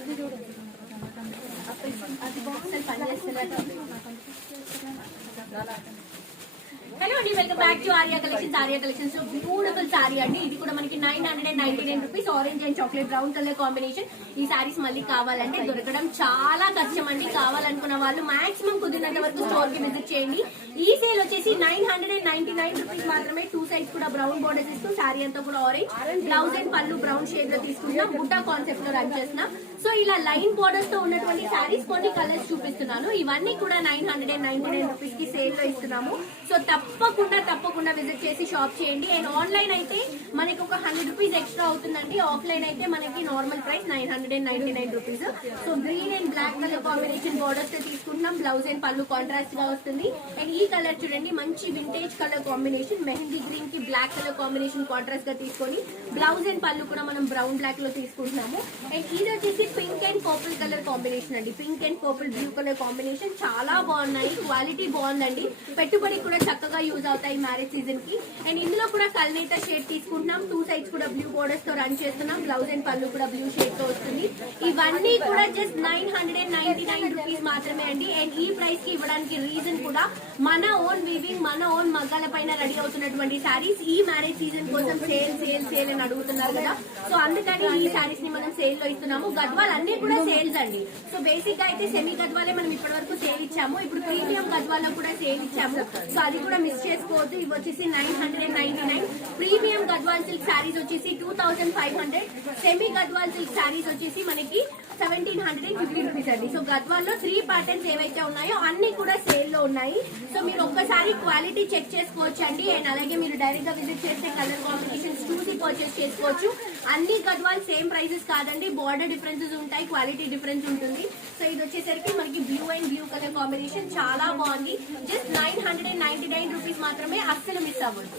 Hello అండి, welcome back to Arya collections. Arya collections లో beautiful sorry అండి. ఇది కూడా మనకి 999 rupees. Orange and chocolate brown colour combination. ఈ సారీస్ మళ్ళీ కావాలంటే దొరకడం చాలా కష్టం అండి. కావాలనుకున్న వాళ్ళు మాక్సిమం కుదిరినంత వరకు స్టోర్ కి విజిట్ చేయండి. ఈ సేల్ వచ్చేసి 999 రూపీస్ మాత్రమే. 2 సైడ్స్ కూడా బ్రౌన్ బోర్డర్స్ ఇస్తూ సారీ అంతా కూడా ఆరెంజ్ బ్లౌజ్ అండ్ పళ్ళు బ్రౌన్ షేడ్ లో తీసుకుంటున్నాం. బుట్టా కాన్సెప్ట్ లో రన్ చేస్తున్నాం. సో ఇలా లైన్ బోర్డర్స్ తో ఉన్నటువంటి సారీస్ కొన్ని కలర్స్ చూపిస్తున్నాను. ఇవన్నీ కూడా 999 రూపీస్ కి సేల్ లో ఇస్తున్నాము. సో తప్పకుండా విజిట్ చేసి షాప్ చేయండి. అండ్ ఆన్లైన్ అయితే మనకి ఒక 100 రూపీస్ ఎక్స్ట్రా అవుతుందండి. ఆఫ్లైన్ అయితే మనకి normal price 999 rupees. So green and black colour combination borders తో తీసుకుంటున్నాం. బ్లౌజ్ అండ్ పళ్ళు కాంట్రాస్ట్ గా వస్తుంది. అండ్ ఈ కలర్ చూడండి, మంచి vintage colour combination. Mehndi green కి బ్లాక్ కలర్ కాంబినేషన్ కాంట్రాస్ట్ గా తీసుకొని బ్లౌజ్ అండ్ పళ్ళు కూడా మనం బ్రౌన్ బ్లాక్ లో తీసుకుంటున్నాము. అండ్ ఇది వచ్చేసి pink and purple colour combination అండి. Pink and purple blue colour combination చాలా బాగున్నాయి. క్వాలిటీ బాగుందండి. పెట్టుబడి కూడా చక్కగా యూజ్ అవుతాయి మ్యారేజ్ సీజన్ కి. అండ్ ఇందులో కూడా కల్నేత షేడ్ తీసుకుంటున్నాం. 2 సైడ్స్ కూడా బ్లూ బోర్డర్స్ తో రన్ చేస్తున్నాం. బ్లౌజ్ అండ్ పళ్ళు కూడా బ్లూ షేడ్ తో వస్తుంది. ఇవన్నీ కూడా జస్ట్ 999 రూపీస్ మాత్రమే అండి. అండ్ ఈ ప్రైస్ కి ఇవ్వడానికి రీజన్ కూడా మన ఓన్ వీవింగ్, మన ఓన్ మగ్గాల పైన రెడీ అవుతున్నటువంటి సారీస్ ఈ మ్యారేజ్ సీజన్ కోసం సేల్ అని అడుగుతున్నారు కదా. సో అందుకని ఈ సారీస్ ని మనం సేల్ లో ఇస్తున్నాము. గద్వాల్ అన్ని కూడా సేల్స్ అండి. సో బేసిక్ గా అయితే సెమీ గద్వాలే మనం ఇప్పటి వరకు సేల్ ఇచ్చాము. ఇప్పుడు ప్రీమియం గద్వాల్లో కూడా సేల్ ఇచ్చాము. సో అది కూడా మిస్ చేసుకోవద్దు. ఇవి వచ్చేసి 999. ప్రీమియం గద్వాల్ సిల్క్ సారీస్ వచ్చేసి 2500. సెమీ గద్వాల్ సిల్క్ సారీస్ వచ్చేసి మనకి 1750 రూపీస్ అండి. సో గద్వాల్ లో 3 ప్యాటర్న్స్ ఏవైతే ఉన్నాయో అన్ని కూడా సేల్ లో ఉన్నాయి. సో మీరు ఒక్కసారి క్వాలిటీ చెక్ చేసుకోవచ్చు అండి. అండ్ అలాగే మీరు డైరెక్ట్ గా విజిట్ చేస్తే కలర్ కాంబినేషన్స్ చూసి పర్చేస్ చేసుకోవచ్చు. అన్ని గద్వాల్ సేమ్ ప్రైసెస్ కాదండి. బార్డర్ డిఫరెన్సెస్ ఉంటాయి, క్వాలిటీ డిఫరెన్స్ ఉంటుంది. సో ఇది వచ్చేసరికి మనకి blue and blue colour combination చాలా బాగుంది. జస్ట్ 999 రూపీస్ మాత్రమే. అస్సలు మిస్ అవ్వదు.